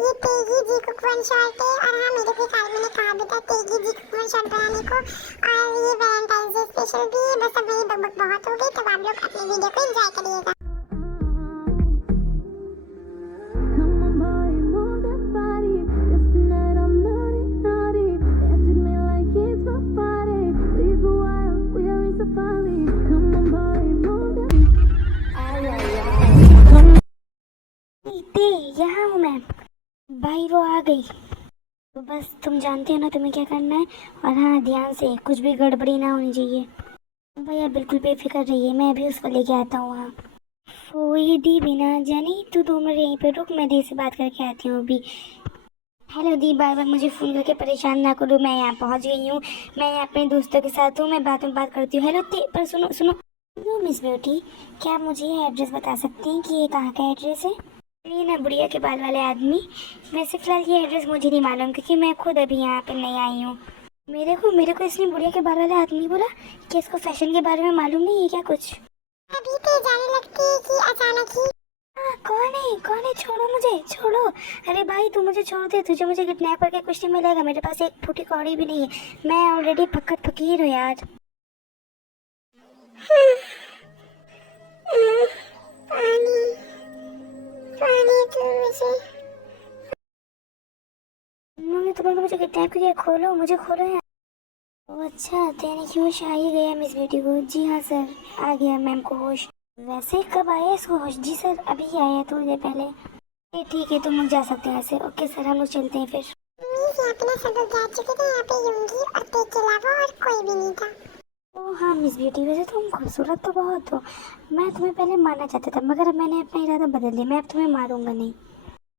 ये तेगी जी cook one shot है। और हाँ, मेरे को काल मैंने कहा भी था तेगी जी कुक वन शॉट बनाने को, और ये वैलेंटाइन डे स्पेशल भी है। बस अब मेरी बकबक बहुत हो गई, तो आप लोग अपनी वीडियो को एंजॉय करिएगा। यहाँ हूँ मैं भाई, वो आ गई। तो बस तुम जानते हो ना तुम्हें क्या करना है। और हाँ, ध्यान से, कुछ भी गड़बड़ी ना होनी चाहिए। भैया बिल्कुल बेफिक्र रहिए, मैं भी उसको लेके आता हूँ वहाँ। कोई दी बिना जानी, तू 2 मिनट यहीं पे रुक, मैं दी से बात करके आती हूँ अभी। हेलो दी, बार बार मुझे फ़ोन करके परेशान ना करो, मैं यहाँ पहुँच गई हूँ। मैं यहाँ अपने दोस्तों के साथ हूँ, मैं बाद में बात करती हूँ। हेलो दी, पर सुनो सुनो। मिस ब्यूटी, क्या आप मुझे ये एड्रेस बता सकती हैं कि ये कहाँ का एड्रेस है? ये ना बुढ़िया के बाल वाले आदमी, वैसे फ़िलहाल ये एड्रेस मुझे नहीं मालूम, क्योंकि मैं खुद अभी यहाँ पे नहीं आई हूँ। मेरे को इसने बुढ़िया के बाल वाले आदमी बोला कि इसको फैशन के बारे में मालूम नहीं है क्या कुछ? अभी तो जाने लगती है कि अचानक ही। कौन है? छोड़ो मुझे, छोड़ो। अरे भाई तू मुझे छोड़ दे, तुझे मुझे किडनैप करके कुछ नहीं मिलेगा। मेरे पास एक फूटी कौड़ी भी नहीं है, मैं ऑलरेडी फकत फकीर हूँ यार। पानी पानी तो मुझे। उन्होंने तुमने मुझे किडनैप किया, खोलो मुझे, खोलो यार। ओ अच्छा, तेने की होश आ ही गया मिस बेटी को। जी हाँ सर, आ गया मैम को होश। वैसे कब आया इसको होश? जी सर, अभी आया थोड़ी देर पहले। ये ठीक है, तुम लोग जा सकते हैं ऐसे। ओके सर, हम लोग चलते हैं फिर। मीस यहाँ पे ना सब लोग जा चुके थे, यहाँ पे यूंगी और तेज के अलावा और कोई भी नहीं था। ओ हाँ मिस ब्यूटी, वैसे तुम खूबसूरत तो बहुत हो। मैं तुम्हें पहले मारना चाहता था, मगर अब मैंने अपना इरादा बदल लिया, मैं अब तुम्हें मारूंगा नहीं।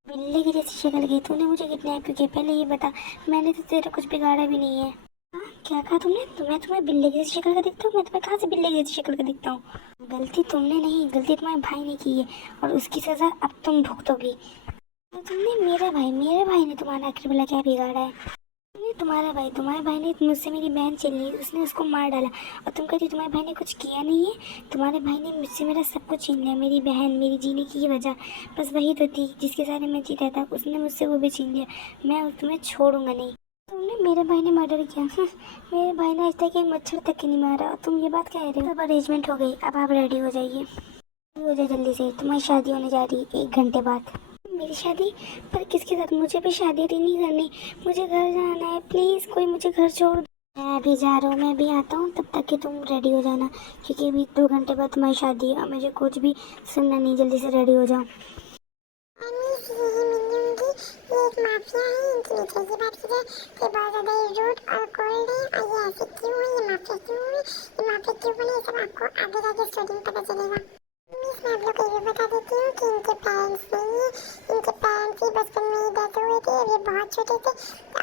बिल्ली की जैसी शक्ल की, तूने मुझे किडनैप क्यों किया पहले ये बता। मैंने तो तेरा कुछ बिगाड़ा भी नहीं है। हाँ, क्या कहा तुमने? तुम्हें बिल्ली की जैसी शक्ल का दिखता हूँ? मैं तुम्हें कहाँ से बिल्ली की जैसी शक्ल का दिखता हूँ? गलती तुमने नहीं, गलती तुम्हारे भाई ने की है, और उसकी सजा अब तुम भुगतोगी। तो मेरे भाई ने तुम्हारा आखिर भला क्या बिगाड़ा है? नहीं, तुम्हारे भाई ने मुझसे मेरी बहन छीन ली, उसने उसको मार डाला। और तुम कहती तुम्हारे भाई ने कुछ किया नहीं है? तुम्हारे भाई ने मुझसे मेरा सब कुछ छीन लिया, मेरी बहन, मेरी जीने की वजह बस वही तो थी जिसके साथ मैं जीता था, उसने मुझसे वो भी छीन लिया। मैं तुम्हें छोड़ूंगा नहीं। तुमने मेरे भाई ने मर्डर किया? मेरे भाई ने आज तक एक मच्छर तक नहीं मारा, और तुम ये बात कह रहे हो? अब अरेंजमेंट हो गई, अब आप रेडी हो जाइए। हो जाए जल्दी से, तुम्हारी शादी होने जा रही है 1 घंटे बाद। मेरी शादी? पर किसके साथ? मुझे भी शादी नहीं करनी, मुझे घर जाना है, प्लीज़ कोई मुझे घर छोड़ दो। मैं अभी जा रहा हूँ, मैं भी आता हूँ, तब तक कि तुम रेडी हो जाना, क्योंकि अभी 2 घंटे बाद तुम्हारी शादी है और मुझे कुछ भी सुनना नहीं। जल्दी से रेडी हो जाओ। मीस यही मिलूंगी, ये एक माफिया है, इनकी नेचर की बात कीजिए कि बहुत ज़्यादा रूड और कोल्ड है। और ये ऐसे क्यों है, ये माफिया क्यों है, ये माफिया क्यों बने, ये सब आपको आगे जाके स्टोरी में पता चलेगा। मीस मैं आप लोग को ये भी बता देती हूँ कि इनके पेरेंट्स नहीं है, इनके पेरेंट्स की बचपन में ही डेथ हुई थी, ये बहुत छोटे थे।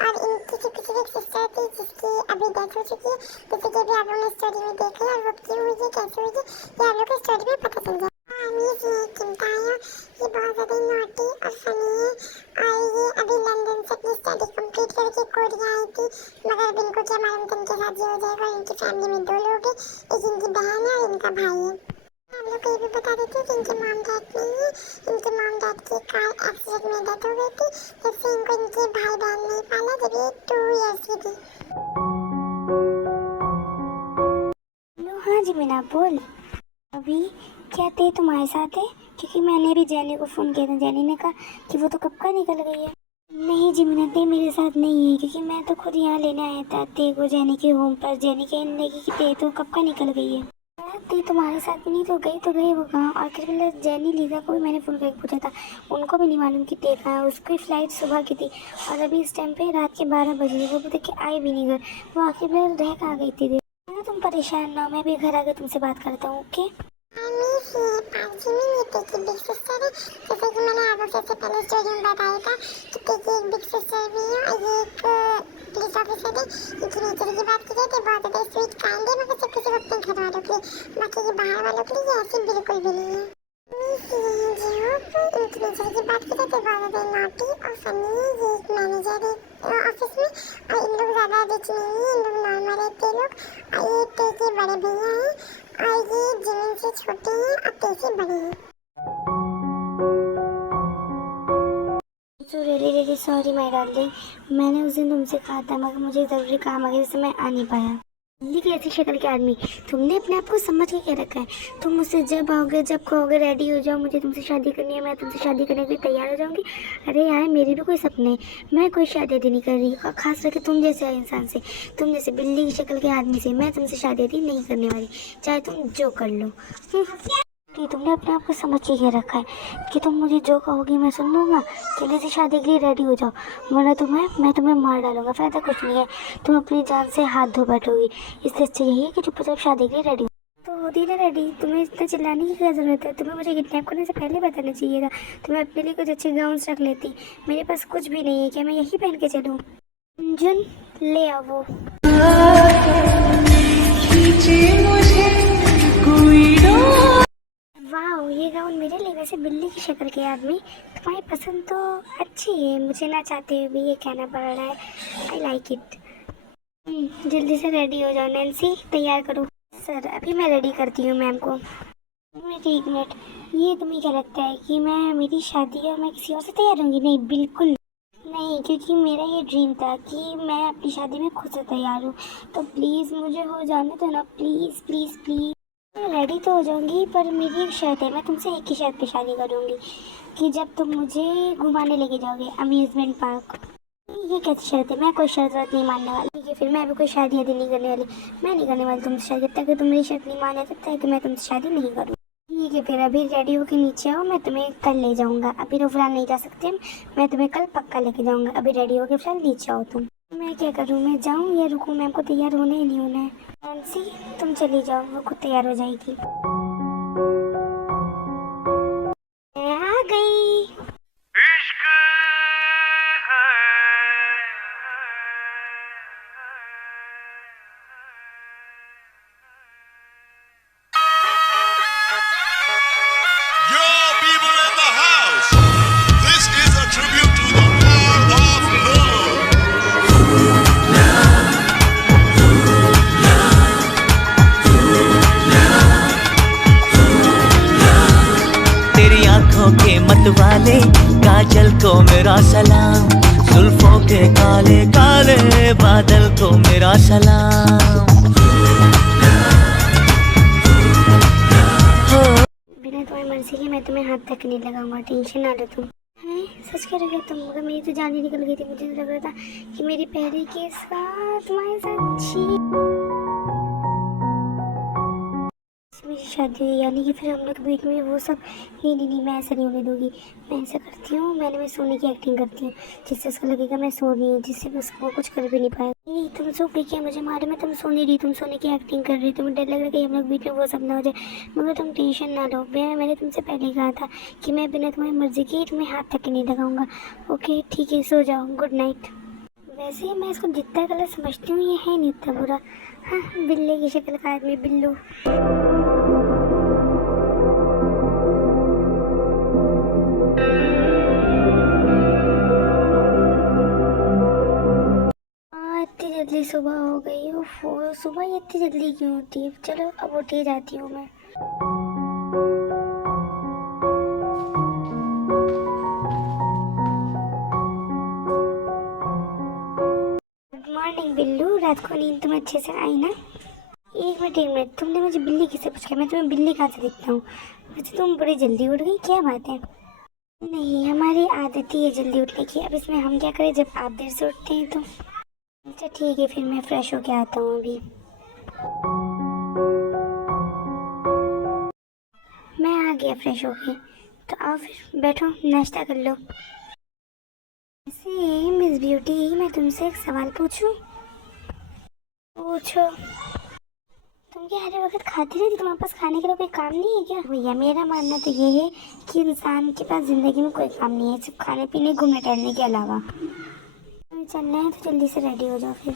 और इनकी सिर्फ एक सिस्टर थी जिसकी अभी डेथ हो चुकी है, जैसे कि अभी आप लोगों ने स्टोरी में देखा है। और वो क्यों हुई है, कैसे हुई है, ये आप लोग को स्टोरी में पता चल जाएगा। हाँ मीस ये चिंता है, ये बहुत ज़्यादा नॉटी और फनी है। और ये अभी लंदन से अपनी स्टडी कंप्लीट करके कोरिया आई थी, मगर अब इनको क्या मालूम कि इनके साथ ये हो जाएगा। इनकी फैमिली में 2 लोग हैं, एक इनकी बहन है और इनका भाई है। हम लोग को ये भी बता देते हैं कि इनके मॉम डैड नहीं है, इनके मॉम डैड की कार एक्सीडेंट में डेथ हो गई थी, जब से इनको इनके भाई बहन नहीं पाला, जब ये 2 इयर्स की थी। लो हाँ जी मीना, बोल। अभी क्या ते तुम्हारे साथ है? क्योंकि मैंने भी जैनी को फ़ोन किया था, जैनी ने कहा कि वो तो कब का निकल गई है। नहीं जी मीना, ते मेरे साथ नहीं है, क्योंकि मैं तो खुद यहाँ लेने आया था ते को जैनी के होम पर। जैनी कहने लगी कि ते तो कब का निकल गई है। यार ते तुम्हारे साथ भी नहीं तो गई वो कहाँ? और फिर मतलब जैनी लीजा को भी मैंने फ़ोन करके पूछा था, उनको भी नहीं मालूम कि ते कहाँ है। उसकी फ़्लाइट सुबह की थी और अभी इस टाइम पे रात के 12 बजे, वो भी कि आई भी नहीं घर। वो आखिर में रह कहाँ गई थी? तुम परेशान ना हो, मैं भी घर आकर तुमसे बात करता हूँ। ओके मीस ये पाजी में ये तेकी बिग सिस्टर है, जैसे कि मैंने आप लोगों से पहले स्टोरी में बताया था कि तेकी एक बिग सिस्टर भी है और ये एक पुलिस ऑफिसर है। इनकी नेचर की बात की जाए तो बहुत ज़्यादा स्वीट काइंड है, मगर सब किसी वक्त घर वालों के लिए, बाकी के बाहर वालों के लिए ऐसी बिल्कुल भी नहीं है। मीस ये जी होप इनकी नेचर की बात की जाए तो बहुत ज़्यादा नॉटी और फनी है। ये एक मैनेजर है ऑफिस में, और इन लोग ज़्यादा रिच नहीं है, इन लोग नॉर्मल है ते लोग। और ये ते के बड़े भैया हैं, और ये जमीन से छोटे हैं और ते से बड़े हैं। जो ओके सॉरी माय डार्लिंग, मैंने उस दिन तुमसे कहा था मगर मुझे ज़रूरी काम आ गया जिससे मैं आ नहीं पाया। बिल्ली ऐसी शक्ल के आदमी, तुमने अपने आप को समझ के क्या रखा है? तुम मुझसे जब आओगे जब कहोगे रेडी हो जाओ मुझे तुमसे शादी करनी है, मैं तुमसे शादी करने के लिए तैयार हो जाऊंगी। अरे यार मेरे भी कोई सपने हैं, मैं कोई शादी नहीं कर रही, और खास करके तुम जैसे इंसान से, तुम जैसे बिल्ली की शक्ल के आदमी से मैं तुमसे शादी नहीं करने वाली, चाहे तुम जो कर लो। कि तुमने अपने आप को समझ के क्या रखा है कि तुम मुझे जो कहोगी मैं सुन लूँगा, जल्दी से शादी के लिए रेडी हो जाओ वरना मैं तुम्हें मार डालूंगा। फ़ायदा कुछ नहीं है, तुम अपनी जान से हाथ धो बैठोगी। इससे अच्छा यही है कि चुपचाप शादी के लिए रेडी हो। तो होती ना रेडी, तुम्हें इतना चिल्लाने की क्या ज़रूरत है? तुम्हें मुझे किडनैप करने से पहले बताना चाहिए था। तुम्हें अपने लिए कुछ अच्छे गाउन्स रख लेती, मेरे पास कुछ भी नहीं है, क्या मैं यही पहन के चलूँ? अंजुन ले आओ। वाह ये गाउन मेरे लिए, वैसे बिल्ली की शक्ल के आदमी तुम्हारी पसंद तो अच्छी है, मुझे ना चाहते हुए भी ये कहना पड़ रहा है, आई लाइक इट। जल्दी से रेडी हो जाओ नैन्सी, तैयार करो। सर अभी मैं रेडी करती हूँ मैम को। एक मिनट, ये तुम्हें क्या लगता है कि मेरी शादी है मैं किसी और से तैयार होंगी? नहीं बिल्कुल नहीं, क्योंकि मेरा ये ड्रीम था कि मैं अपनी शादी में खुद से तैयार हूँ। तो प्लीज़ मुझे हो जाने दो ना, प्लीज़ प्लीज़ प्लीज़। मैं रेडी तो हो जाऊंगी पर मेरी एक शर्त है, मैं तुमसे एक ही शर्त पे शादी करूंगी कि जब तुम मुझे घुमाने लेके जाओगे अम्यूज़मेंट पार्क। ये कैसी शर्त है? मैं कोई शर्त नहीं मानने वाली। ठीक है फिर मैं अभी कोई शादी आदि नहीं करने वाली, मैं नहीं करने वाली तुमसे शादी जब तक तुम मेरी शर्त नहीं माने, तब तक मैं तुमसे शादी नहीं करूँ। ठीक है फिर अभी रेडी होके नीचे आओ, मैं तुम्हें कल ले जाऊँगा, अभी तो फिलहाल नहीं जा सकते हम, मैं तुम्हें कल पक्का लेके जाऊँगा। अभी रेडी होके फिलहाल नीचे आओ तुम। मैं क्या करूँ, मैं जाऊँ या रुकूँ? मैम को तैयार होना ही नहीं होना है। नैन्सी तुम चली जाओ, वो खुद तैयार हो जाएगी। मैं आ गई। इश्क है Yo, people in the house, this is a tribute to the power of love. तेरी आंखों के मतवाले काजल को मेरा सलाम, जुल्फों के काले काले बादल को मेरा सलाम। बिना तुम्हारी मर्जी के मैं तुम्हें हाथ तक नहीं लगाऊंगा, टेंशन ना लो तुम। हैं सच कह रहे हो तुम? मगर मेरी तो जान ही निकल गई थी, मुझे तो लग रहा था कि मेरी पहली के साथ तुम्हारे साथ छी मेरी शादी हुई, यानी कि फिर हम लोग बीच में वो सब। नहीं मैं ऐसा नहीं होने दूंगी। मैं ऐसा करती हूँ, मैं सोने की एक्टिंग करती हूँ जिससे उसको लगेगा मैं सो रही हूँ, जिससे उसको कुछ कर भी नहीं पाया। नहीं तुम सो गई क्या? मुझे मारे में तुम सो नहीं रही, तुम सोने की एक्टिंग कर रही। तुम्हें डर लग रहा है कि हम लोग बीच में वो सब ना हो जाए, मगर तुम टेंशन ना लो। मैंने तुमसे पहले कहा था कि मैं बिना तुम्हारी मर्जी के तुम्हें हाथ तक नहीं लगाऊंगा। ओके ठीक है सो जाओ, गुड नाइट। वैसे मैं इसको जितना गलत समझती हूँ ये है नहीं इतना बुरा। हाँ बिल्ली की शक्ल का आदमी, बिल्लू। इतनी जल्दी सुबह हो गई। ओह सुबह इतनी जल्दी क्यों होती है? चलो अब उठ ही जाती हूँ मैं। गुड मॉर्निंग बिल्लू, रात को नींद तुम्हें अच्छे से आई ना? एक मिनट, तुमने मुझे बिल्ली किससे पूछा? मैं तुम्हें बिल्ली कहाँ से दिखता हूँ? वैसे तुम बड़ी जल्दी उठ गई, क्या बात है? नहीं हमारी आदत ही है जल्दी उठने की, अब इसमें हम क्या करें जब आप देर से उठते हैं तो। अच्छा ठीक है फिर मैं फ्रेश होके आता हूँ अभी। मैं आ गया फ्रेश होके, तो आओ फिर बैठो नाश्ता कर लो। वैसे मिस ब्यूटी मैं तुमसे एक सवाल पूछूं? पूछो। तुम क्या हर वक्त खाती रहती? तुम्हारे पास खाने के लिए कोई काम नहीं है क्या? भैया मेरा मानना तो ये है कि इंसान के पास जिंदगी में कोई काम नहीं है सिर्फ खाने पीने घूमने टहलने के अलावा। चलना है तो जल्दी से रेडी हो जाओ फिर।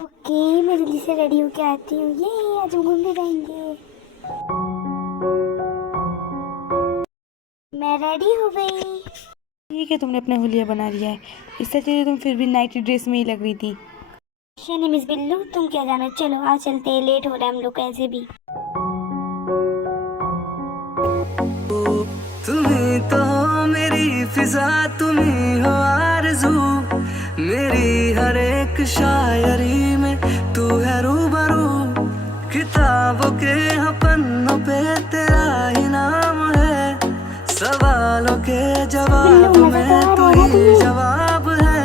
ओके मैं जल्दी से रेडी होके आती हूँ। ये आज हम घूमने जाएंगे। मैं रेडी हो गई। ठीक है तुमने अपना हुलिया बना लिया है, इससे अच्छी तुम फिर भी नाइट ड्रेस में ही लग रही थी। मिस बिल्लू तुम क्या जानो, चलो आ चलते हैं, लेट हो रहा है हम लोग कैसे भी। तुम्ही तो मेरी फिजा, तुम्ही हो एक शायरी में तू है रूबरू, किताबों के हाँ पन्नों पे तेरा ही नाम है, सवालों के जवाब में तू ही जवाब है।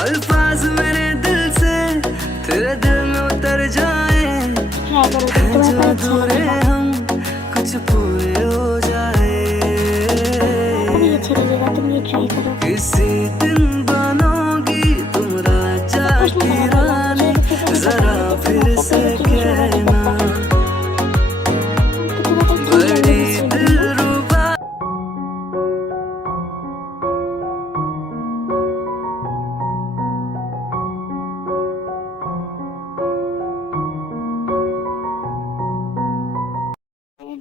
अल्फाज मेरे दिल से तेरे दिल में उतर जाए, हैं जो अधूरे हम कुछ पूरे हो जाए। किसी दिन बनोगी तुम राजा की रानी, जरा फिर से कहना बड़ी दिलरुबा।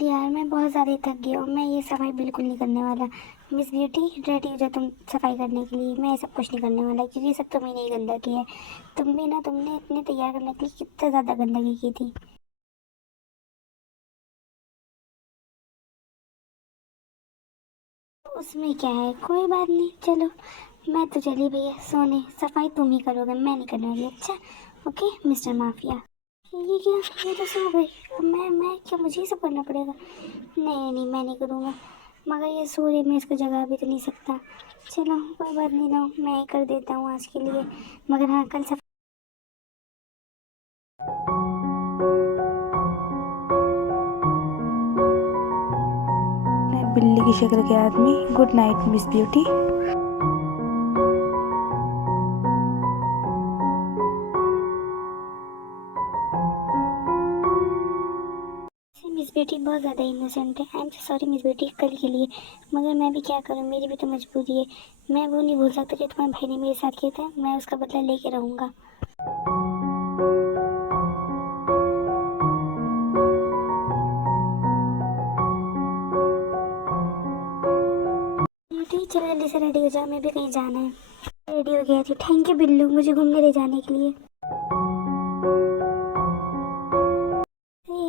यार मैं बहुत ज़्यादा थक गया हूँ, मैं ये सफाई बिल्कुल नहीं करने वाला। मिस ब्यूटी रेडी हो जाओ तुम सफाई करने के लिए, मैं ये सब कुछ नहीं करने वाला क्योंकि ये सब तुम्हें नहीं गंदा किया है। तुम भी ना, तुमने इतने तैयार करने के लिए कितना ज़्यादा गंदगी की थी। उसमें क्या है, कोई बात नहीं, चलो मैं तो चली भैया सोने, सफाई तुम ही करोगे, मैं नहीं करने वाली। अच्छा ओके मिस्टर माफिया। ये क्या, ये तो सो गई, अब मैं क्या, मुझे ही सब करना पड़ेगा? नहीं नहीं मैं नहीं करूँगा, मगर ये सो रही, मैं इसको जगा भी तो नहीं सकता। चलो कोई बात नहीं, लो मैं ही कर देता हूँ आज के लिए, मगर हाँ कल सब बिल्ली की शक्ल के आदमी। Good night miss beauty. Miss बेटी बहुत ज़्यादा इनोसेंट है। आई एम सॉरी मिस बेटी कल के लिए, मगर मैं भी क्या करूँ, मेरी भी तो मजबूरी है। मैं वो नहीं भूल सकता जो तुम्हारे भाई ने मेरे साथ किया था, मैं उसका बदला लेके रहूँगा। बेटी चलो जल्दी से रेडी हो जाओ, मैं भी कहीं जाना है। रेडी हो गया थी, थैंक यू बिल्लू मुझे घूमने ले जाने के लिए।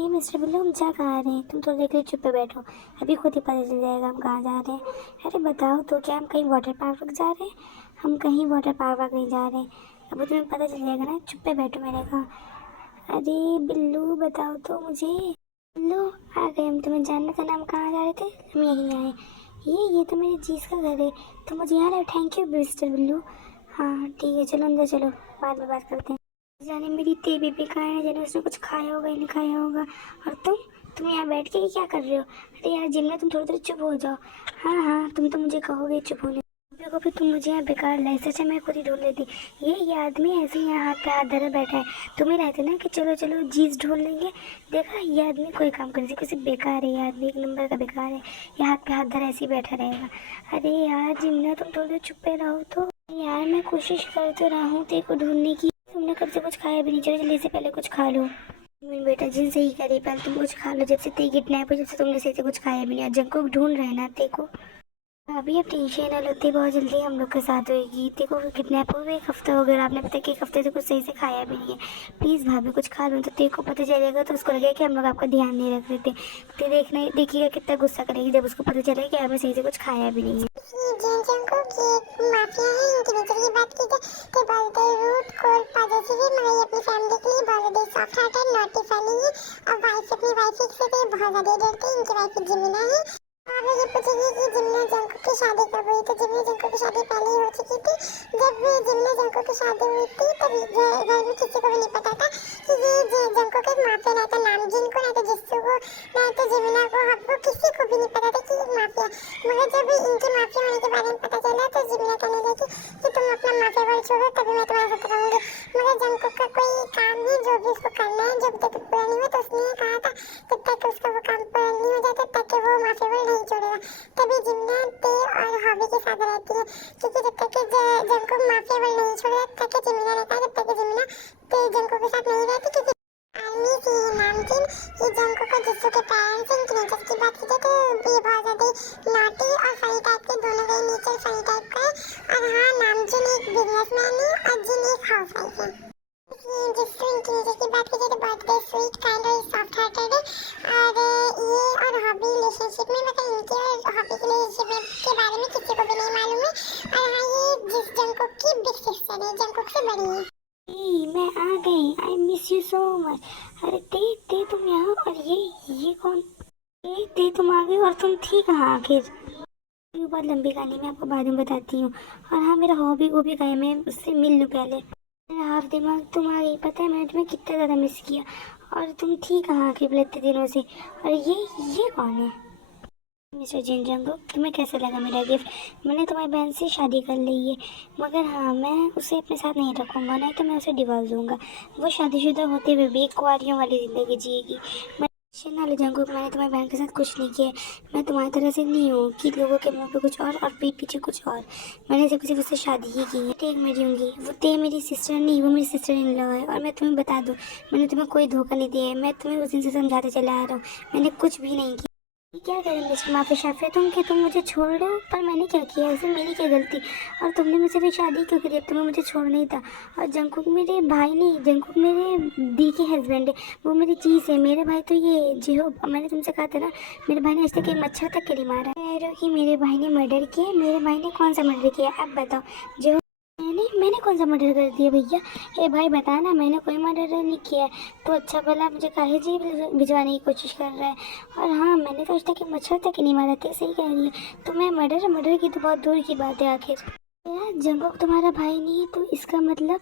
मिस्टर बिल्लू हम जा कहाँ रहे हैं? तुम थोड़ी देर के लिए चुप पे बैठो, अभी खुद ही पता चल जाएगा हम कहाँ जा रहे हैं। अरे बताओ तो, क्या हम कहीं वाटर पार्क जा रहे हैं? हम कहीं वाटर पार्क नहीं जा रहे हैं, अभी तुम्हें पता चल जाएगा ना, चुप पे बैठो मैंने कहा। अरे बिल्लू बताओ तो मुझे। बिल्लू आ गए हम, तुम्हें जानना था ना हम कहाँ जा रहे थे? हम यहीं आए। ये तो मेरी जीज का घर है, तो मुझे यहाँ रहे। Thank you mister Billu. हाँ ठीक है चलो अंदर चलो, बाद में बात करते हैं। जाने मेरी तेरी भी कहाँ है, जाने उसने कुछ खाया होगा या नहीं खाया होगा। और तुम यहाँ बैठ के क्या कर रहे हो? अरे यार जिमना तुम थोड़ी देर चुप हो जाओ। हाँ हाँ तुम तो मुझे कहोगे चुप होने को, फिर तुम मुझे यहाँ बेकार लाई, सच मैं खुद ही ढूंढ लेती। ये आदमी ऐसे ही यहाँ हाथ पे हाथ धरे बैठा है, तुम्हें रहते ना कि चलो चलो जीज ढूंढ लेंगे। देखा ये आदमी कोई काम कर नहीं, किसी बेकार है ये आदमी, एक नंबर का बेकार है। ये हाथ पे हाथ धरे ऐसे ही बैठा रहेगा। अरे यार जिमना तुम थोड़ी देर चुप पे रहो तो। यार मैं कोशिश कर तो रहा हूँ तेरे को ढूंढने की, तुमने कब से कुछ खाया भी नहीं, चलो जल्दी से पहले कुछ खा लो। मेरे बेटा जिनसे ही करे, पहले तुम कुछ खा लो। जब से ते किडनैप हो, जब से तुमने सही से कुछ खाया भी नहीं, जंको ढूंढ रहे ना ते को। अभी अब टेंशन ना लेते, बहुत जल्दी हम लोग के साथ होगी। ते को किडनैप हुए 1 हफ्ता हो गया, आपने पता कि 1 हफ्ते से कुछ सही से खाया भी नहीं है। प्लीज़ भाभी कुछ खा लो, तो ते को पता चलेगा तो उसको लगेगा कि हम लोग आपका ध्यान नहीं रख रहे थे। ते देखिएगा कितना गुस्सा करेगी जब उसको पता चलेगा कि हमें सही से कुछ खाया भी नहीं है। ये पूछेगी कि जिमना जंको की शादी कब हुई, तो जिमना जंको की शादी पहले ही हो चुकी थी। जब जिमना जंको की शादी हुई थी तभी घर में किसी को भी नहीं पता था कि ये जंको के माफिया, ना तो नामजीन को, ना तो जिस्सू को, ना तो जिमना को, हमको किसी को भी नहीं पता था कि माफिया। मगर जब इनके माफिया होने के बारे में पता चला तो जिमना कहने लगी कि तुम अपना माफिया वर्ड छोड़ो तभी मैं तुम्हारे साथ रहूँगी। मगर जंको का कोई काम है जो भी उसको करना है, जब तक पूरा नहीं हुआ तो उसने कहा था जब तक उसका वो काम पूरा नहीं हो जाता तब तक वो माफिया वर्ड नहीं छोड़ेगा। तभी जिमना ते और हॉबी के साथ रहती है, क्योंकि जब तक जंको माफिया वर्ड नहीं छोड़ेगा तब तक जिमना रहता है, जब तक जिमना ते जंको के साथ नहीं रहती। क्योंकि आर्मी से नामजीन ये जंको को जिस्सू के पेरेंट्स से इनकी नेचर की बात कीजिए तो ये बहुत ज़्यादा नॉटी और फनी टाइप के, दोनों का नेचर फनी टाइप का है। और हाँ नामजीन एक बिजनेसमैन है और जिन एक हाउसवाइफ है। जिस्सू इनकी नेचर की बात कीजिए तो बहुत स्वीट काइंड और सॉफ्ट हार्टेड है। और ये और हॉबी रिलेशनशिप में, मतलब इनके और हॉबी के रिलेशनशिप के बारे में किसी को भी नहीं मालूम है। और हाँ ये जिस जंकुक की बिग सिस्टर है, जंकुक से बड़ी है। मैं आ गई, I miss you so much. अरे ते तुम यहाँ, और ये कौन? ते तुम आ गई, और तुम थी कहाँ आखिर? ये बहुत लंबी कहानी, मैं आपको बाद में बताती हूँ। और हाँ, मेरा हॉबी वो भी गए, मैं उससे मिल लूँ पहले। मेरा हाफ दिमाग तुम आ गई, पता है मैंने तुम्हें कितना ज़्यादा मिस किया। और तुम थी कहाँ आखिर इतने दिनों से? और ये कौन है? मिस्टर जिन जंगकुक, तुम्हें कैसा लगा मेरा गिफ्ट? मैंने तुम्हारी बहन से शादी कर ली है, मगर हाँ, मैं उसे अपने साथ नहीं रखूँगा, नहीं तो मैं उसे डिवोर्स दूंगा। वो शादीशुदा होते हुए भी कुंवारियों वाली ज़िंदगी जिएगी। मैं नाले जंगकुक, मैंने तुम्हारी बहन के साथ कुछ नहीं किया। मैं तुम्हारी तरह से नहीं हूँ कि लोगों के मुंह पे कुछ और पीठ पीछे कुछ और। मैंने सिर्फ उससे शादी ही की है। ठीक, मैं रहूँगी। वो ते मेरी सिस्टर नहीं, वो मेरी सिस्टर इन लॉ है। और मैं तुम्हें बता दूँ, मैंने तुम्हें कोई धोखा नहीं दिया है। मैं तुम्हें उस दिन से समझाते चला आ रहा हूँ, मैंने कुछ भी नहीं किया। क्या करें मिस्टर माफी शाफे, तुम मुझे छोड़ दो, पर मैंने क्या किया? ऐसे मेरी क्या गलती? और तुमने मुझसे भी शादी क्यों की? तुम्हें मुझे छोड़ना ही था। और जंगकुक मेरे भाई नहीं, जंगकुक मेरे दी के हस्बैंड है, वो मेरी चीज़ है। मेरे भाई तो ये जिहो, मैंने तुमसे कहा था ना, मेरे भाई ने आज तक एक मच्छर तक के नहीं मारा। कह रहे हो कि मेरे भाई ने मर्डर किया? मेरे भाई ने कौन सा मर्डर किया? अब बताओ जिहो। मैंने कौन सा मर्डर कर दिया भैया? ए भाई बता ना, मैंने कोई मर्डर नहीं किया। तो अच्छा भला मुझे काहे जी भिजवाने की कोशिश कर रहा है? और हाँ, मैंने तो आज तक मच्छर तक नहीं मारा था। सही कह रही है। तो मैं मर्डर की तो बहुत दूर की बात है। आखिर यार, जंगकुक तुम्हारा भाई नहीं है, तो इसका मतलब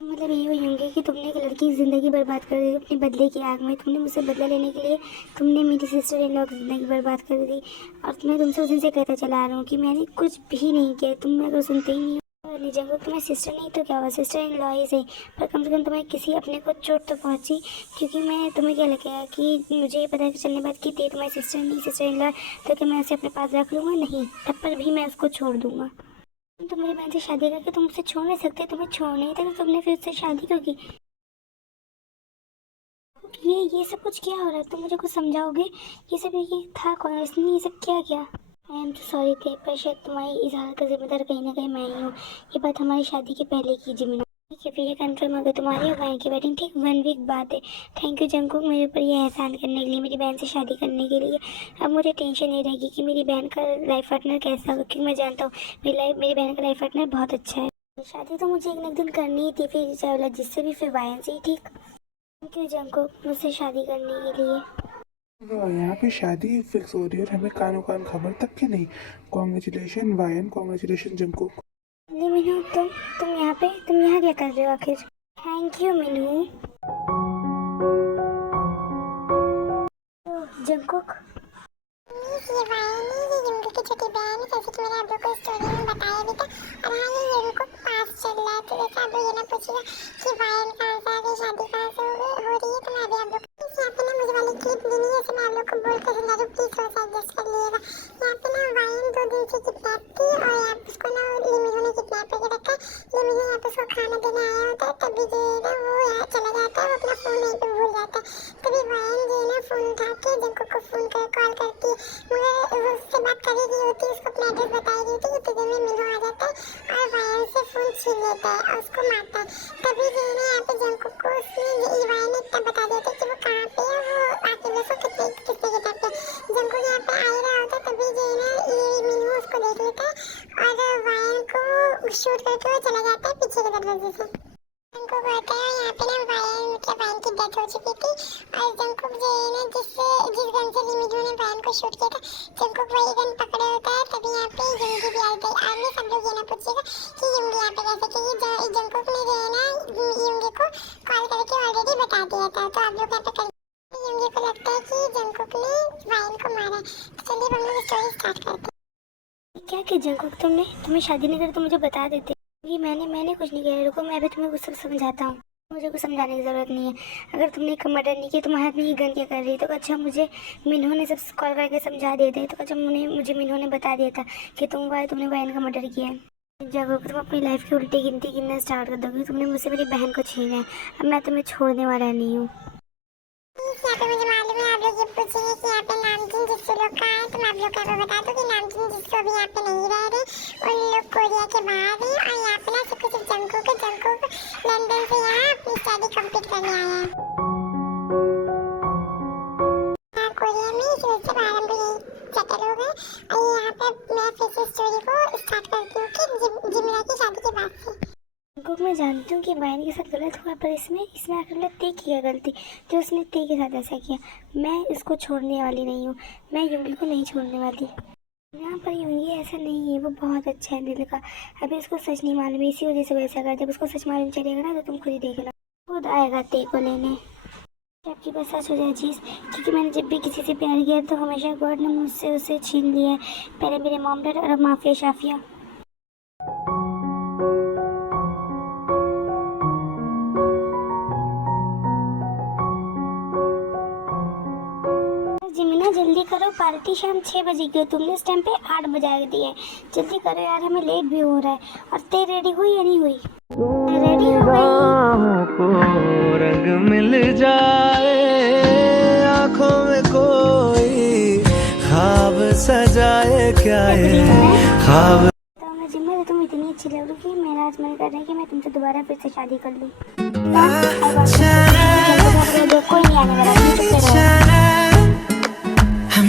ये हुई होंगे कि तुमने एक लड़की की ज़िंदगी बर्बाद कर दी अपने बदले की आग में। तुमने मुझसे बदला लेने के लिए तुमने मेरी सिस्टर इन लॉ की ज़िंदगी बर्बाद कर दी। और मैं तुमसे उस दिन से कहता चला आ रहा हूँ कि मैंने कुछ भी नहीं किया। तुम अगर सुनते ही नहीं। नहीं जंगकुक, तुम्हें सिस्टर नहीं तो क्या हुआ, सिस्टर इन लॉ ही सही, पर कम से कम तुम्हें किसी अपने को चोट तो पहुंची। क्योंकि मैं तुम्हें क्या लगेगा कि मुझे ये पता चलने बाद कि ते तुम्हारी सिस्टर नहीं, सिस्टर इन लॉ, तो क्या मैं उसे अपने पास रख लूँगा? नहीं, तब पर भी मैं उसको छोड़ दूँगा। तुम मेरी बहन से शादी करके तुम उसे छोड़ नहीं सकते। तुम्हें छोड़ नहीं था तो तुमने फिर उससे शादी क्यों की? ये सब कुछ क्या हो रहा है? तुम मुझे कुछ समझाओगे? ये था कौन? इसने ये सब क्या किया? आई एम सॉरी थे, पर शायद तुम्हारी इस हाल का जिम्मेदार कहीं ना कहीं मैं ही हूँ। ये बात हमारी शादी के पहले की जिम्मेदारी। ठीक है, फिर ये कंफर्म हो गया, तुम्हारी और बहन की वेडिंग ठीक 1 वीक बाद है। थैंक यू जंगकुक, मेरे ऊपर ये एहसान करने के लिए, मेरी बहन से शादी करने के लिए। अब मुझे टेंशन नहीं रहेगी कि मेरी बहन का लाइफ पार्टनर कैसा होगा, क्योंकि मैं जानता हूँ मेरी बहन का लाइफ पार्टनर बहुत अच्छा है। शादी तो मुझे एक ना एक दिन करनी ही थी, फिर चाहे जिससे भी, फिर वायन से ही। ठीक, थैंक यू जंगकुक मुझसे शादी करने के लिए। यहाँ पे शादी फिक्स हो रही है और हमें कानो कान खबर तक की नहीं। कॉन्ग्रेचुलेशन वायन, कॉन्ग्रेचुलेशन जंगकुक। मीनू, तुम यहाँ क्या कर रहे हो आखिर? Thank you Meenu. जंगकुक, ये वायन है, ये युंगी की छोटी बहन है, जैसे कि मैंने आप लोग को स्टोरी में बताया भी था। और हाँ, ये युंगी को पास चल रहा है, तो जैसे आप लोग ये ना पूछिएगा कि वायन कहाँ से आ गई, शादी कहाँ से हो रही है, तो मैं अभी आप लोग यहाँ पे ना मुझे वाली क्लिप देनी है, मैं आप लोग को बोल के समझा दूँ, प्लीज थोड़ा सा एडजस्ट कर लीजिएगा। यहाँ पे ना वायन 2 दिन से किडनैप थी, और यहाँ पे उसको ना लिमिनो ने किडनैप करके रखा है। लिमिनो यहाँ पे उसको खाना देने आया होता है, तभी जो है ना वो यहाँ चला जाता है, वो अपना फोन यहीं पे भूल जाता है। तभी वायन जो है ना फोन उठा के जंगकुक को फोन कर कॉल करती है, मगर उससे बात कर ही रही होती है, उसको अपना एड्रेस बताई रही होती है। इतने देर में मिनो आ जाता है और वायन से फोन छीन लेता है और उसको मारता है। तभी जो है ना यहाँ पे जंगकुक को उसने वायन ने इतना बता दिया था कि वो कहाँ पे है, वो आके देखो किसने किडनैप किया। जंगकुक यहाँ पे आ ही रहा होता है, तभी जो है ना ये मिनो उसको देख लेता है और वायन को शूट करके वो चला जाता है पीछे के दरवाजे से। जंगकुक होता है यहाँ पे ना वायन की डेथ हो चुकी थी, और जंगकुक जो है ना जिस गन से लिमिनो ने वायन को शूट किया था, जंगकुक वही गन पकड़े होता है। तभी यहाँ पे युंगी भी आई गई। आगे सब लोग ये ना पूछिएगा कि युंगी यहाँ पे कैसे, क्योंकि जंगकुक ने जो है ना युंगी को कॉल करके ऑलरेडी बता दिया था। तो आप लोग यहाँ पे युंगी को लगता है कि जंगकुक ने वायन को मारा। तो चलिए हम लोग स्टोरी स्टार्ट करते हैं। क्या कि जंगकुक, तुम्हें शादी नहीं करी तो मुझे बता देते। ये मैंने कुछ नहीं किया। रुको, मैं अभी तुम्हें कुछ सब समझाता हूँ। मुझे कुछ समझाने की ज़रूरत नहीं है। अगर तुमने एक मर्डर नहीं किया, तुम्हारे हाथ में ये गन क्या कर रही है? तो अच्छा, मुझे मिन्हो ने सब कॉल करके समझा दिए थे। तो अच्छा, मुझे मिन्हो ने बता दिया था कि तुमने वायन का मर्डर किया है। जब तुम अपनी लाइफ की उल्टी गिनती गिनना स्टार्ट कर दोगे, तुमने मुझसे मेरी बहन को छीना है। अब मैं तुम्हें छोड़ने वाला नहीं हूँ। यहाँ पे मुझे मालूम है आप लोग ये पूछेंगे कि यहाँ पे नामकिन जिससे लोग कहाँ है, तो मैं आप लोग को बता दूँ कि नामकिन जिसको अभी यहाँ पे नहीं रह रहे, उन लोग कोरिया के बाहर है। और यहाँ पे ना सिर्फ जंगकुक लंदन से यहाँ अपनी स्टडी कंप्लीट करने आया है। कोरिया में इस वजह से बाहर हम लोग यही सेटल हो गए। और यहाँ पे मैं फिर से स्टोरी को स्टार्ट करती हूँ कि जिमरा की शादी के बाद से। जंगकुक, मैं जानती हूँ कि वायन के साथ गलत हुआ, पर इसमें आकर ते की क्या गलती जो उसने ते के साथ ऐसा किया। मैं इसको छोड़ने वाली नहीं हूँ, मैं यूंगी को नहीं छोड़ने वाली। यहाँ पर यूंगी ऐसा नहीं है, वो बहुत अच्छा है दिल का। अभी उसको सच नहीं मालूम, इसी वजह से वैसा कर। जब उसको सच मालूम चलेगा ना तो तुम खुद ही देखना, खुद आएगा ते को लेने। आपकी बस सच हो जाए चीज़, क्योंकि मैंने जब भी किसी से प्यार किया तो हमेशा गॉड ने मुझसे उसे छीन लिया है। पहले मेरे मॉम डैड और अब माफिया शाफिया। जिमिना जल्दी करो, पार्टी शाम 6 बजे की हो, तुमने इस टाइम पे 8 बजा दिए। जल्दी करो यार, हमें लेट भी हो रहा है। और ते रेडी हुई या नहीं हुई? रेडी हो गई। को रंग मिल जाए, आंखों में कोई ख्वाब सजाए, क्या है ख्वाब। तो मैं जिम्मे, तुम इतनी अच्छी लग रही है, मेरा आज मन कर रहा है कि मैं तुमसे दोबारा फिर से शादी कर लूं। कोई नहीं आने वाला, तुम चुप रहो। हम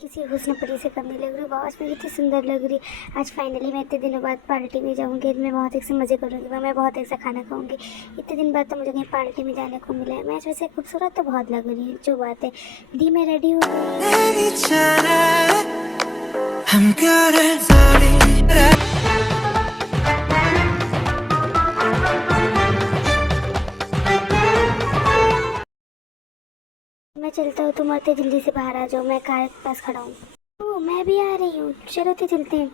किसी हुस्न परी से कम नहीं लग रही, बहुत में कितनी सुंदर लग रही। आज फाइनली मैं इतने दिनों बाद पार्टी में जाऊंगी, मैं बहुत एक से मज़े करूंगी, मैं बहुत एक से खाना खाऊंगी। इतने दिन बाद तो मुझे कहीं पार्टी में जाने को मिला है। मैं वैसे खूबसूरत तो बहुत लग रही है, जो बात है। दी मैं रेडी हूँ। मैं चलता हूँ, तुम आते जल्दी से बाहर आ जाओ, मैं कार के पास खड़ा हूँ। ओ, मैं भी आ रही हूँ, चलो तो चलते हैं।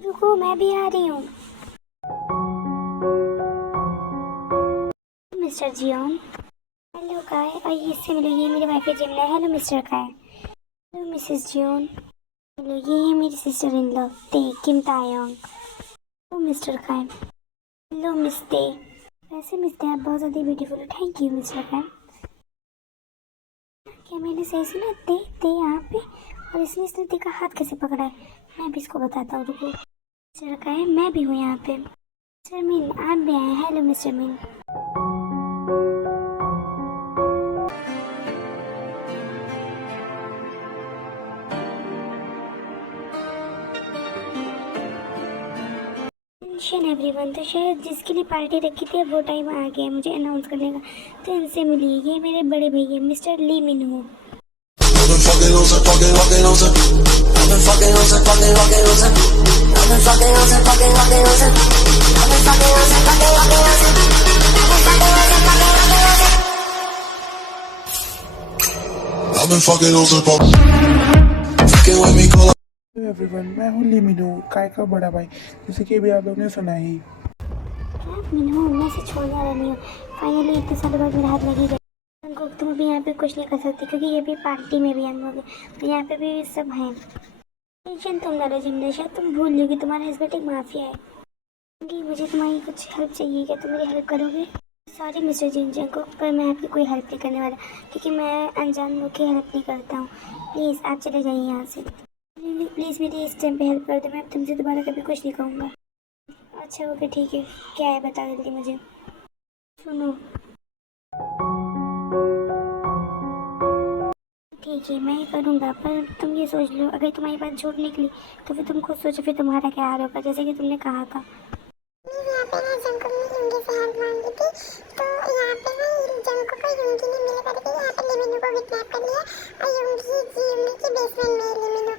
रुको, मैं भी आ रही हूँ। Mister Xeon. हेलो काय, और ये इससे मिलो, ये मेरी वाइफ जिमना है। हेलो मिस्टर काय। हेलो मिसेस जियोन। हेलो, ये है मेरी सिस्टर इन लॉ ते किम तायोंग। हेलो मिस्टर काय। हेलो मिस ते। वैसे मिस ते आप बहुत ज़्यादा ब्यूटीफुल हो। थैंक यू मिस्टर काय। क्या मैंने सही सुना? ते ते यहाँ पे, और इसने इस ते का हाथ कैसे पकड़ा है? मैं भी इसको बताता हूँ, रुको। मिस्टर काय, मैं भी हूँ यहाँ पे। मिस्टर मिन, आप भी आए। हेलो मिस्टर मिन। एवरीवन, तो शायद जिसके लिए पार्टी रखी थी वो टाइम आ गया मुझे अनाउंस करने का। तो इनसे मिलिए, ये मेरे बड़े भैया मिस्टर ली मिनहू। एवरीवन, मैं हूँ ली मिनू, काय का बड़ा भाई, जैसे कि अभी आप लोगों ने सुना ही। क्या मिनहू, मैं से छोड़ने वाला नहीं हूँ। फाइनली इतने सालों बाद मेरा हाथ लगी गया। उनको तुम भी यहाँ पे कुछ नहीं कर सकती, क्योंकि ये भी पार्टी में भी हम लोग तो यहाँ पे भी सब हैं। टेंशन तुम ना लो जिम्मे, शायद तुम भूल लो कि तुम्हारा हस्बैंड एक माफिया है। कि मुझे तुम्हारी कुछ हेल्प चाहिए, क्या तुम मेरी हेल्प करोगे? सॉरी मिस्टर जिनजंग, पर मैं आपकी कोई हेल्प नहीं करने वाला, क्योंकि मैं अनजान लोग की हेल्प नहीं करता हूँ। प्लीज़ आप चले जाइए यहाँ से। प्लीज़ मेरी इस टाइम पे हेल्प कर दो, मैं तुमसे दोबारा कभी कुछ नहीं कहूँगा। अच्छा ओके ठीक है, क्या है बता जल्दी मुझे। सुनो, ठीक है मैं करूँगा, पर तुम ये सोच लो, अगर तुम्हारी बात झूठ निकली तो फिर तुम खुद सोचो फिर तुम्हारा क्या हाल होगा, जैसे कि तुमने कहा था। यहाँ पे ना जंकुक ने यूंगी से हेल्प मांगी थी, तो यहाँ पे ना जंकुक को यूंगी ने मिल करके यहाँ पे लिमिनो को किडनैप कर लिया, और यूंगी की बेसमेंट में लिमिनो,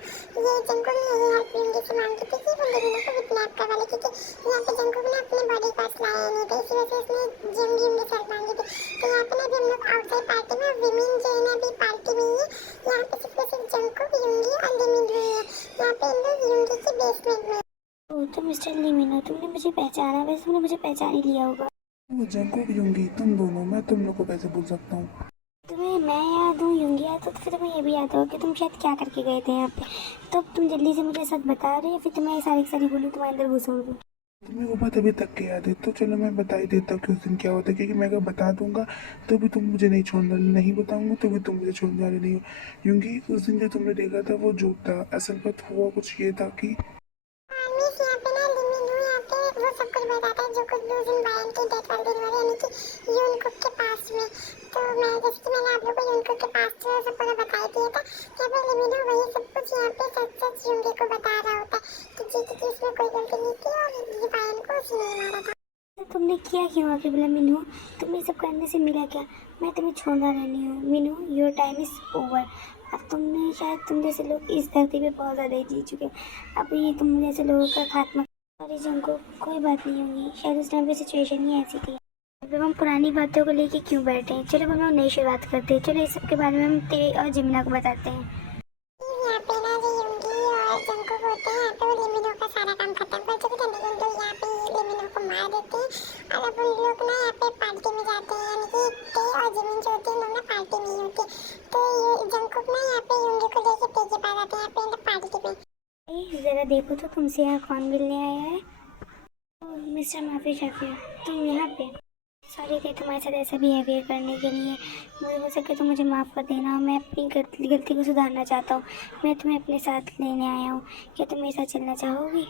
ये जंकुक ने यही हेल्प यूंगी से मांगी थी कि वो लिमिनो को किडनैप करवा ले, क्योंकि यहाँ पे जंकुक ने अपने बॉडी पार्ट्स लाए नहीं थे, इसी वजह से उसने यूंगी से हेल्प मांगी थी। तो यहाँ पे ना अभी हम लोग आउटसाइड पार्टी में, विमेन जो है ना अभी पार्टी में ही है, यहाँ पे सिर्फ जंकुक यूंगी और लिमिनो ही है। यहाँ पे इन लोग यूंगी की बेसमेंट में। ओह तो मिस्टर लिमिनो, तुमने मुझे पहचाना, वैसे तुमने मुझे पहचान ही लिया होगा। वो जंकुक यूंगी तुम दोनों, मैं तुम लोग को कैसे भूल सकता हूँ? तुम्हें मैं याद हूँ, यूंगी याद हो, तो फिर तुम्हें ये भी याद होगा कि तुम शायद क्या करके गए थे यहाँ पे। तो अब तुम जल्दी से मुझे सच बता रहे हो, फिर तुम्हें सारी बोलूँ तुम्हारे अंदर घुसोड़ दूँ। तुम्हें वो बात अभी तक के याद है? तो चलो मैं बता ही देता हूँ कि उस दिन क्या होता है, क्योंकि मैं अगर बता दूंगा तो भी तुम मुझे नहीं छोड़ने, नहीं बताऊंगा तो भी तुम मुझे छोड़ने वाले नहीं हो। यूंगी उस दिन जो तुमने देखा था वो झूठ था, असल बात हुआ कुछ ये था कि मिस यहाँ पे ना लिमिनो यहाँ पे वो सब कुछ बताता है जो कुछ उस दिन वायन की डेथ वाले दिन हुआ, यानी कि यूनकुक के पास में। तो मैं जैसे कि मैंने आप लोगों को यूनकुक के पास जो सब कुछ बता ही दिया था, कि अब लिमिनो वही सब कुछ यहाँ किया क्यों आके बोला मीनू तुम ये सब करने से मिला क्या? मैं तुम्हें छोड़ना नहीं हूँ Meenu, your time is over. अब तुमने शायद तुम जैसे लोग इस धरती पे बहुत ज़्यादा ही जी चुके हैं, अब ये तुम जैसे लोगों का खात्मा। और जिनको कोई बात नहीं होगी, शायद उस टाइम पे सिचुएशन ही ऐसी थी। अब हम पुरानी बातों को लेके क्यों बैठे हैं, चलो हम लोग नई शुरुआत करते हैं। चलो इस सब के बारे में हम ते और जिमिना को बताते हैं। यहाँ पे ना जो युंगी और जंकुक होते हैं तो लिमिनो का सारा काम खत्म कर चुके थे, लेकिन तो यहाँ पे लिमिनो को मार देते हैं और अब उन लोग ना यहाँ पे पार्टी में जाते हैं, यानी कि ते और जिमिन जो होते हैं लोग ना पार्टी में ही होते हैं। तो जंकुक ना यहाँ पे युंगी को लेके ते के पास आते हैं यहाँ पे पार्टी पे। ज़रा देखो तो तुमसे यहाँ कौन मिलने आया है? मिस्टर माफी शाफिया, तुम यहाँ पे? सॉरी थे तुम्हारे साथ ऐसा बिहेवियर करने के लिए, मुझे हो सके तो मुझे माफ़ कर देना। मैं अपनी गलती को सुधारना चाहता हूँ। मैं तुम्हें अपने साथ लेने आया हूँ, क्या तुम मेरे साथ चलना चाहोगी?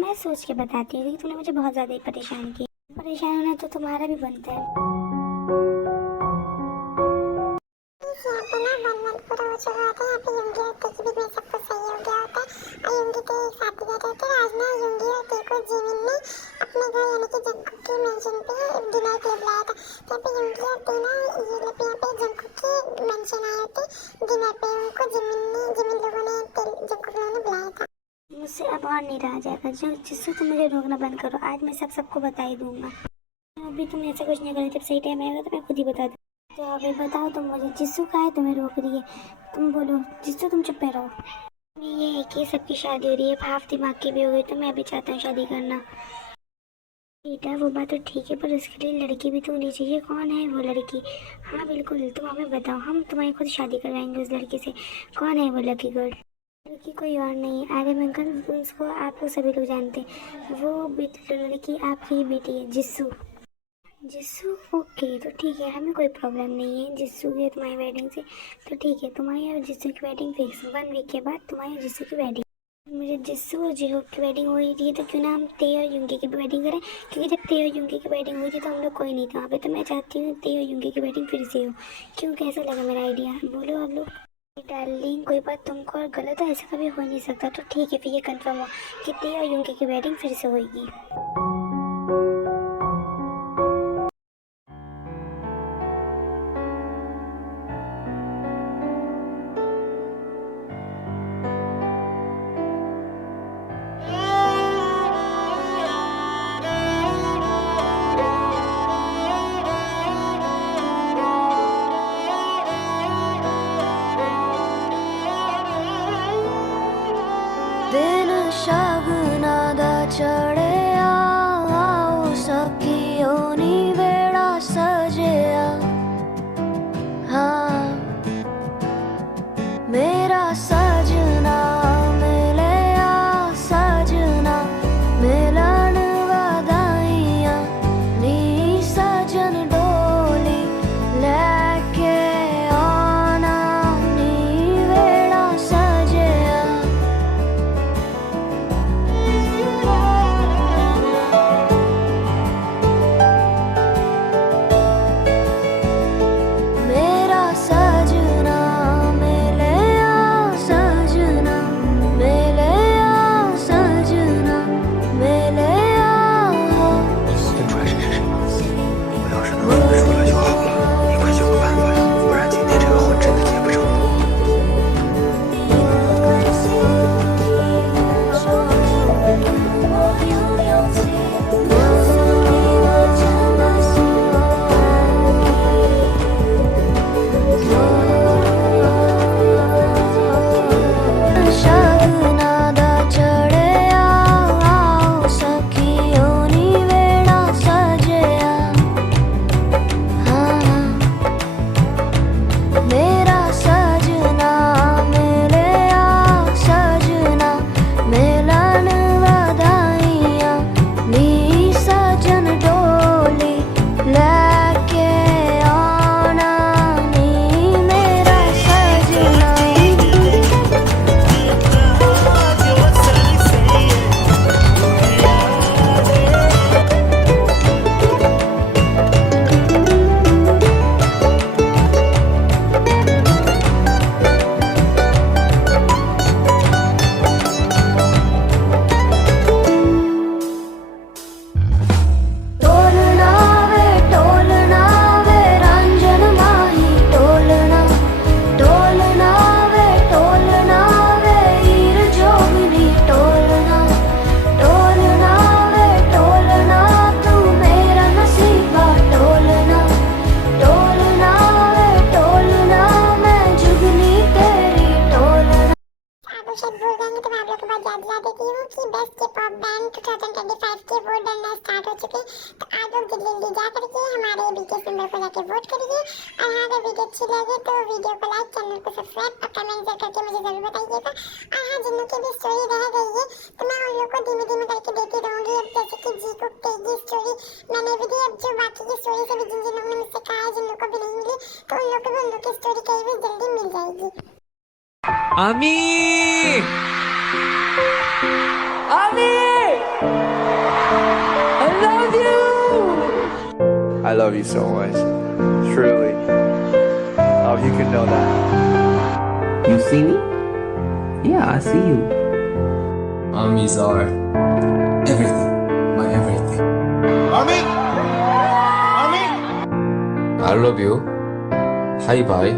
मैं सोच के बताती हूँ कि तुमने मुझे बहुत ज़्यादा ही परेशान किया। परेशान होना तो तुम्हारा भी बनता है। यहाँ पे ना वन पूरा हो चुका होता है, यहाँ पे युंगी और ते के बीच में सब कुछ सही हो गया होता है और युंगी ते एक साथ ही रहते थे। आज ना युंगी और ते को जिमिन ने अपने घर यानी कि जंकुक के मेंशन पे डिनर टेबल आया था। यहाँ पे युंगी और ते ना ये लोग यहाँ पे जंकुक के मेंशन आए थे डिनर पे, उनको जिमिन लोगों ने जंकुक लोगों ने बुलाया था। मुझसे अब और नहीं रहा जाएगा, जो जिससे तुम मुझे रोकना बंद करो। आज मैं सबको बता ही दूंगा। अभी तुम ऐसा कुछ नहीं करो, जब सही टाइम आएगा तो मैं खुद ही बता दूँ। तो अभी बताओ तुम मुझे, जिस्सू का है तुम्हें रोक रही है? तुम बोलो जिस्सू, तुम चुप पे रहो। ये है कि सबकी शादी हो रही है, हाफ दिमाग की भी हो गई, तो मैं भी चाहता हूँ शादी करना। बेटा वो बात तो ठीक है, पर उसके लिए लड़की भी तो होनी चाहिए। कौन है वो लड़की? हाँ बिल्कुल, तुम हमें बताओ, हम तुम्हारी खुद शादी करवाएंगे उस लड़की से। कौन है वो लकी गर्ल? लड़की कोई और नहीं है, आर्यन अंकल, उसको आप लोग सभी लोग जानते हैं। वो लड़की आपकी ही बेटी है, जिस्सू। जिस्सू ओके, तो ठीक है, हमें कोई प्रॉब्लम नहीं है जिस्सू की तुम्हारी वेडिंग से। तो ठीक है, तुम्हारी और जिस्सू की वेडिंग फिक्स। 1 वीक के बाद तुम्हारी और जिस्सू की वेडिंग। मुझे जिस्सू और जिहोक की वेडिंग हो रही थी, तो क्यों ना हम ते और युंगी की वेडिंग करें? क्योंकि जब ते और युंगी की वेडिंग हुई थी तो हम लोग कोई नहीं था वहाँ पे। तो मैं चाहती हूँ ते और युंगी की वेडिंग फिर से हो। क्यों, कैसा लगा मेरा आइडिया? बोलो आप लोग। डार्लिंग कोई बात तुमको और गलत है, ऐसा कभी हो नहीं सकता। तो ठीक है, फिर ये कंफर्म हो कि ते और युंगी की वेडिंग फिर से होगी। दिन शगुना दा चढ़िया आओ सखियो नी वेड़ा सजिया। हाँ मेरा सजना मिलिया, सजना मिलन वधाइयां नी सजन डोली लैके आना नी वेड़ा सजिया। मेरा सजना मिलिया, लगे तो वीडियो को लाइक, चैनल को सब्सक्राइब और कमेंट करके मुझे जरूर बताइएगा। और हाँ, जिन लोगों की भी स्टोरी रह गई है तो मैं उन लोगों को धीमे धीमे करके देती रहूंगी। अब जैसे कि जी को की स्टोरी मैंने भी दी, अब जो बाकी की स्टोरी से भी जिन जिन लोगों ने मुझसे कहा है, जिन लोगों को भी नहीं मिली, तो उन लोगों को भी उन लोगों की स्टोरी कहीं भी जल्दी मिल जाएगी। आमी I love you so much. Truly. Oh, you can know that. You see me? Yeah, I see you. Amis are everything, my everything. Ami! Ami! I love you. Hi bye.